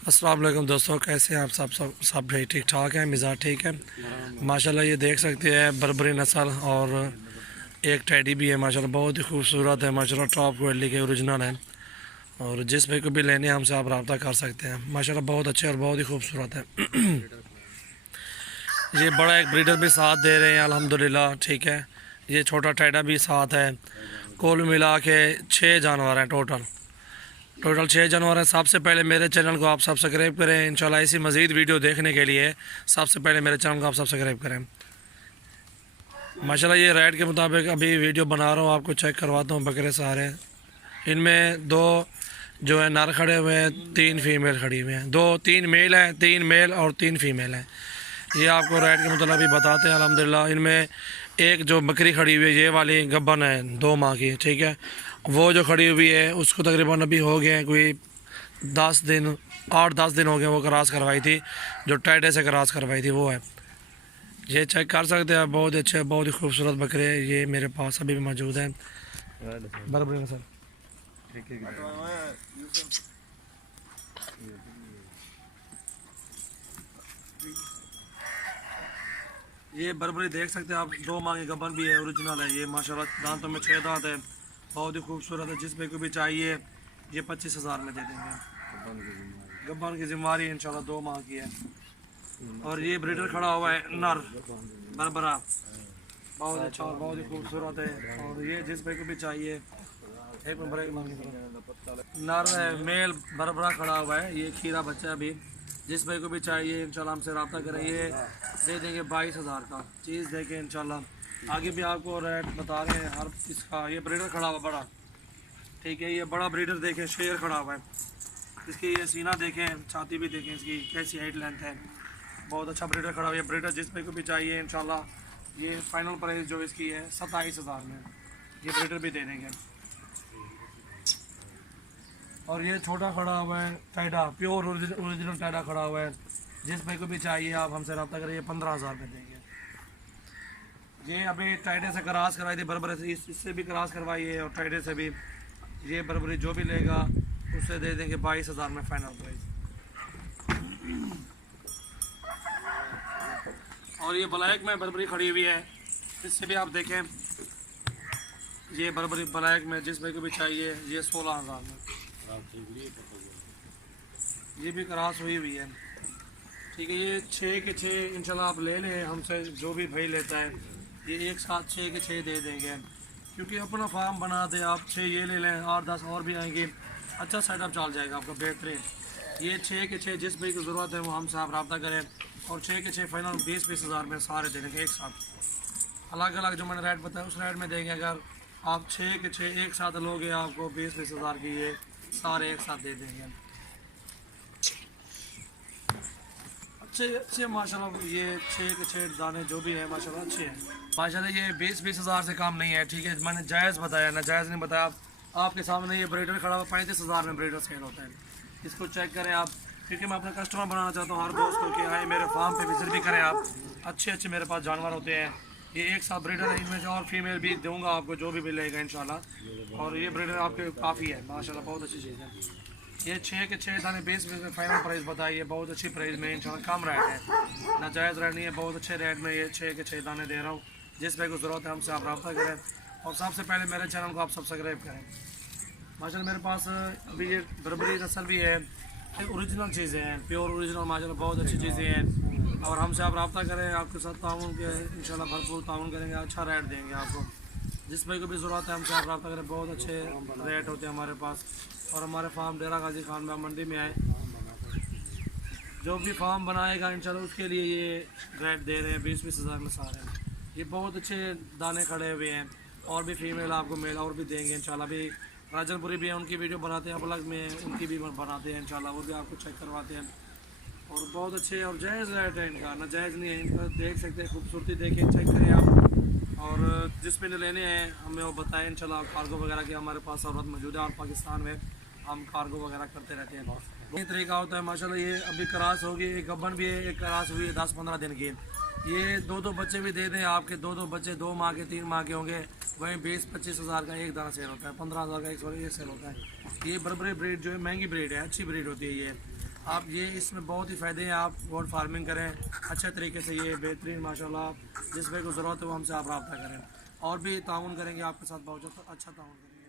अस्सलाम वालेकुम दोस्तों, कैसे हैं आप? सब भाई ठीक ठाक है, मिजाज ठीक है माशाल्लाह। ये देख सकते हैं बर्बरी नस्ल और एक टैडी भी है माशाल्लाह, बहुत ही खूबसूरत है माशाल्लाह, टॉप क्वालिटी के ओरिजिनल है। और जिस भाई को भी लेने हैं हमसे आप रब्ता कर सकते हैं माशाल्लाह, बहुत अच्छे और बहुत ही खूबसूरत है। ये बड़ा एक ब्रीडर भी साथ दे रहे हैं अल्हम्दुलिल्लाह, ठीक है। ये छोटा टैडा भी साथ है। कुल मिला के 6 जानवर हैं टोटल। टोटल 6 जानवर हैं। सबसे पहले मेरे चैनल को आप सब्सक्राइब करें इंशाल्लाह। ऐसी मज़ीद वीडियो देखने के लिए सबसे पहले मेरे चैनल को आप सब्सक्राइब करें माशाल्लाह। ये रेट के मुताबिक अभी वीडियो बना रहा हूँ, आपको चेक करवाता हूँ। बकरे सारे इनमें 2 जो है नर खड़े हुए हैं, 3 फीमेल खड़ी हुई हैं। 3 मेल हैं, 3 मेल और 3 फीमेल हैं। ये आपको रेट के मुताबिक अभी बताते हैं अल्हम्दुलिल्लाह। इनमें एक जो बकरी खड़ी हुई है ये वाली गब्बन है 2 माह की, ठीक है। वो जो खड़ी हुई है उसको तकरीबन अभी हो गए कोई 10 दिन, 8-10 दिन हो गए वो क्रॉस करवाई थी, जो टाइडे से क्रॉस करवाई थी वो है। ये चेक कर सकते हैं, बहुत अच्छे बहुत ही खूबसूरत बकरे ये मेरे पास अभी भी मौजूद हैं। बराबर सर ये बर्बरी देख सकते हैं आप, 2 माह की गबन भी है, ओरिजिनल है ये माशाल्लाह। दांतों में 6 दांत है, बहुत ही खूबसूरत है। जिस पे को भी चाहिए ये 25,000 में दे देंगे। गबन की जिम्मेवारी इंशाल्लाह 2 माह की है। और ये ब्रीडर खड़ा हुआ है नर बरबरा, बहुत अच्छा और बहुत ही खूबसूरत है। और ये जिस पे को भी चाहिए एक नर है, मेल बरबरा खड़ा हुआ है। ये खीरा बच्चा अभी, जिस भाई को भी चाहिए इंशाल्लाह हमसे रब्ता करें। ये दे देंगे 22,000 का। चीज़ देखें इंशाल्लाह। आगे भी आपको रेट बता रहे हैं हर इसका। ये ब्रीडर खड़ा हुआ बड़ा, ठीक है। ये बड़ा ब्रीडर देखें, शेर खड़ा हुआ है। इसकी ये सीना देखें, छाती भी देखें, इसकी कैसी हाइट लेंथ है। बहुत अच्छा ब्रीडर खड़ा हुआ है। ब्रीडर जिस भाई को भी चाहिए इंशाल्लाह ये फाइनल प्राइस जो इसकी है 27,000 में ये ब्रीडर भी दे देंगे। और ये छोटा खड़ा हुआ है टाइडा, प्योर ओरिजिनल टाइडा खड़ा हुआ है। जिस भाई को भी चाहिए आप हमसे रब्ता करें, ये 15,000 में देंगे। ये अभी टाइडे से क्रॉस करवाई थी, बरबरे से इससे भी क्रॉस करवाई है और टाइडे से भी। ये बरबरी जो भी लेगा उससे दे देंगे 22,000 में फाइनल प्राइस। और ये ब्लैक में बरबरी खड़ी हुई है, इससे भी आप देखें। ये बरबरी ब्लैक में जिस भाई को भी चाहिए ये 16,000 में। ये भी क्रॉस हुई हुई है, ठीक है। ये 6 के 6 इंशाल्लाह आप ले लें हमसे, जो भी भाई लेता है ये एक साथ 6 के 6 दे देंगे। क्योंकि अपना फार्म बना दे आप, 6 ये ले लें, 8-10 और भी आएंगे, अच्छा सेटअप चल जाएगा आपका बेहतरीन। ये 6 के 6 जिस भाई की ज़रूरत है वो हमसे आप रब्ता करें। और 6 के 6 फाइनल 20-20,000 में सारे दे देंगे एक साथ। अलग अलग जो मैंने रेट बताया उस रेट में देंगे। अगर आप 6 के 6 एक साथ लोगे आपको 20-20,000 की ये सारे एक साथ दे देंगे। अच्छे अच्छे माशाल्लाह, ये 6 के 6 दाने जो भी है माशाल्लाह अच्छे हैं माशाल्लाह। ये 20-20,000 से कम नहीं है, ठीक है। मैंने जायज़ बताया ना, जायज़ नहीं बताया। आपके सामने ये ब्रीडर खड़ा हुआ 35,000 में ब्रीडर सेल होता है। इसको चेक करें आप, क्योंकि मैं अपना कस्टमर बनाना चाहता हूँ हर दोस्त को कि आए मेरे फार्म पे विजिट भी करें आप। अच्छे अच्छे मेरे पास जानवर होते हैं। ये एक साथ ब्रीडर है, इनमें से और फीमेल भी दूंगा आपको जो भी मिलेगा इंशाल्लाह। और ये ब्रीडर आपके काफ़ी है माशाल्लाह, बहुत अच्छी चीज़ है। ये 6 के 6 दाने 20 में फाइनल प्राइस बताइए, बहुत अच्छी प्राइस में इंशाल्लाह। कम रेट है, नाजायज़ रेट नहीं है, बहुत अच्छे रेट में ये 6 के 6 दाने दे रहा हूँ। जिस भाई को ज़रूरत है हमसे आप रब्ता करें। और सबसे पहले मेरे चैनल को आप सब्सक्राइब करें माशाल्लाह। मेरे पास अभी ये बर्बरी नस्ल भी है, ओरिजिनल चीज़ें हैं, प्योर ओरिजिनल माशाल्लाह, बहुत अच्छी चीज़ें हैं। और हमसे आप रब्ता करें, आपके साथ ताउन के इंशाल्लाह भरपूर ताउन करेंगे, अच्छा रेट देंगे आपको। जिस भाई को भी ज़रूरत है हमसे आप रब्ता करें, बहुत अच्छे रेट होते हैं हमारे पास। और हमारे फार्म डेरा गाजी खान में मंडी में आए, जो भी फार्म बनाएगा इंशाल्लाह उसके लिए ये रेट दे रहे हैं 20-20,000 में सारे। ये बहुत अच्छे दाने खड़े हुए हैं। और भी फीमेल आपको मेल और भी देंगे इंशाल्लाह। अभी राजनपुरी भी है, उनकी वीडियो बनाते हैं, अपलग में उनकी भी बनाते हैं इंशाल्लाह, वो भी आपको चेक करवाते हैं। और बहुत अच्छे और जायज़ रेट है इनका, नाजायज़ नहीं है इनका। देख सकते हैं, खूबसूरती देखें, चेक करें आप। और जिस पे लेने हैं हमें वो बताएं इंशाल्लाह। कार्गो वगैरह की हमारे पास सहूलत मौजूद है, और पाकिस्तान में हम कार्गो वगैरह करते रहते हैं। यही तरीका होता है माशाल्लाह। ये अभी क्रॉस होगी, एक गब्बन भी है, एक क्रॉस हुई है 10-15 दिन की। ये 2-2 बच्चे भी दे दें आपके, 2-2 बच्चे 2 माह के 3 माह के होंगे, वहीं 20-25,000 का एक दाना सेल होता है, 15,000 का एक सेल होता है। ये बर्बरी ब्रीड जो है महंगी ब्रीड है, अच्छी ब्रीड होती है ये। आप ये इसमें बहुत ही फ़ायदे हैं। आप गोट फार्मिंग करें अच्छे तरीके से, ये बेहतरीन माशाल्लाह। जिस भाई को ज़रूरत है वो हमसे आप रब्ता करें, और भी ताउन करेंगे आपके साथ, बहुत अच्छा ताउन करेंगे।